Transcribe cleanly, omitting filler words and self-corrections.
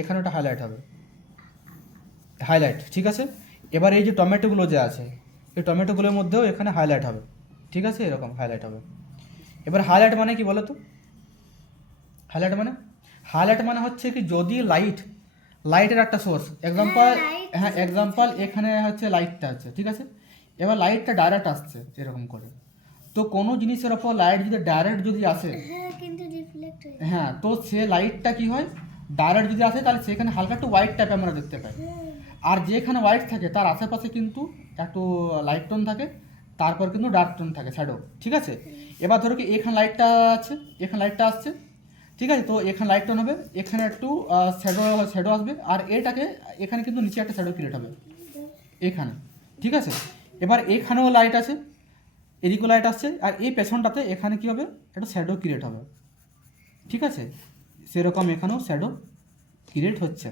এখানে একটা হাইলাইট হবে, হাইলাইট, ঠিক আছে। এবার এই যে টমেটোগুলো যে আছে, এই টমেটোগুলোর মধ্যেও এখানে হাইলাইট হবে, ঠিক আছে, এরকম হাইলাইট হবে। এবার হাইলাইট মানে কি বলো তো? হাইলাইট মানে, হাইলাইট মানে হচ্ছে কি, যদি লাইটের একটা সোর্স, এক্সাম্পল, হ্যাঁ এক্সাম্পল এখানে হচ্ছে লাইটটা আছে, ঠিক আছে। এবার লাইটটা ডাইরেক্ট আসছে এরকম করে, তো কোনো জিনিসের ওপর লাইট যদি ডাইরেক্ট যদি আসে, কিন্তু রিফ্লেক্ট হয়। হ্যাঁ, তো সে লাইটটা কি হয়, ডাইরেক্ট যদি আসে তাহলে সেখানে হালকা একটু হোয়াইট টাইপের আমরা দেখতে পাই। আর যেখানে হোয়াইট থাকে তার আশেপাশে কিন্তু একটু লাইট টোন থাকে, তারপর কিন্তু ডার্ক টোন থাকে, শ্যাডো, ঠিক আছে। এবার ধরো কি এখানে লাইটটা আছে, এখানে লাইটটা আসছে, ঠিক আছে, তো এখানে লাইট টোন হবে, এখানে একটু শ্যাডো শ্যাডো আসবে, আর এটাকে এখানে কিন্তু নিচে একটা শ্যাডো ক্রিয়েট হবে এখানে, ঠিক আছে। এবার এখানেও লাইট আছে, এদিকেও লাইট আসছে, আর এই পেছনটাতে এখানে কী হবে, একটা শ্যাডো ক্রিয়েট হবে, ঠিক আছে। সেরকম এখানেও শ্যাডো ক্রিয়েট হচ্ছে।